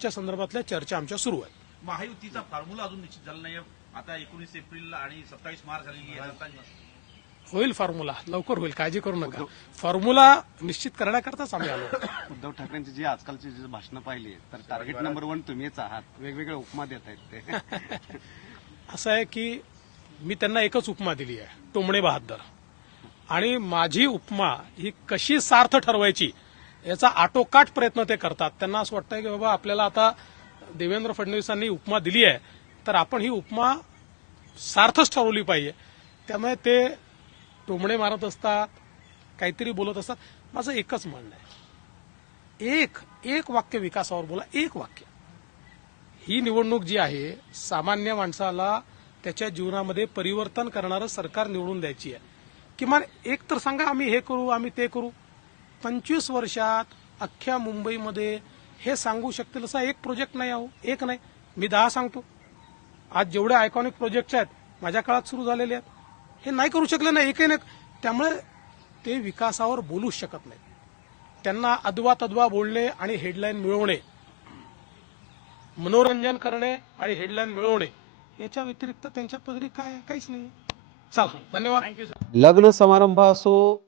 चर्चा आमच्या सुरू आहेत. महायुतीचा फॉर्म्युला अजून निश्चित झाला नाही आता एकोणीस एप्रिल आणि सत्तावीस मार्च होईल फॉर्म्युला. लवकर होईल. काळजी करू नका. फॉर्म्युला निश्चित करण्याकरताच आम्ही आलो. उद्धव ठाकरेंची जी आजकालची जी भाषणं पाहिली तर टार्गेट नंबर वन तुम्हीच आहात. वेगवेगळे उपमा देत आहेत ते. असं आहे की मी त्यांना एकच उपमा दिली आहे. टोमणे बहादर. आणि माझी उपमा ही कशी सार्थ ठरवायची याचा आटोकाट प्रयत्न ते करतात. त्यांना असं वाटतं की बाबा आपल्याला आता देवेंद्र फडणवीसांनी उपमा दिली आहे तर आपण ही उपमा सार्थच ठरवली पाहिजे. त्यामुळे ते टोमणे मारत असतात काहीतरी बोलत असतात. माझं एकच म्हणणं आहे. एक एक वाक्य विकासावर बोला एक वाक्य. ही निवडणूक जी आहे सामान्य माणसाला त्याच्या जीवनामध्ये परिवर्तन करणारं सरकार निवडून द्यायची आहे. किमान एक तर सांगा आम्ही हे करू आम्ही ते करू. पंचवीस वर्षात अख्ख्या मुंबईमध्ये हे सांगू शकतील असा एक प्रोजेक्ट नाही आहो एक नाही. मी दहा सांगतो. आज जेवढे आयकॉनिक प्रोजेक्ट आहेत माझ्या काळात सुरू झालेले आहेत हे नाही करू शकले नाही. एकही नाही. त्यामुळे ते विकासावर बोलूच शकत नाही त्यांना अदवा तद्वा बोलणे आणि हेडलाईन मिळवणे मनोरंजन करणे आणि हेडलाईन मिळवणे याच्या व्यतिरिक्त त्यांच्या पदरी काय काहीच नाही. चालू धन्यवाद. लग्न समारंभ असो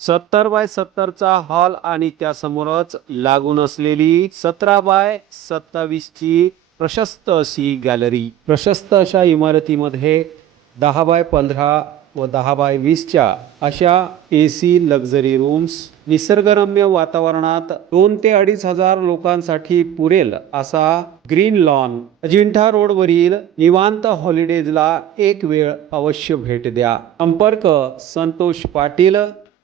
सत्तर बाय सत्तरचा हॉल आणि त्यासमोरच लागून असलेली सतरा बाय सत्तावीसची प्रशस्त अशी गॅलरी. प्रशस्त अशा इमारतीमध्ये दहा बाय पंधरा व दहा बाय वीसच्या अशा ए सी लक्झरी रूम्स निसर्गरम्य वातावरणात दोन ते अडीच हजार लोकांसाठी पुरेल असा ग्रीन लॉन अजिंठा रोडवरील निवांत हॉलिडेजला एक वेळ अवश्य भेट द्या. संपर्क संतोष पाटील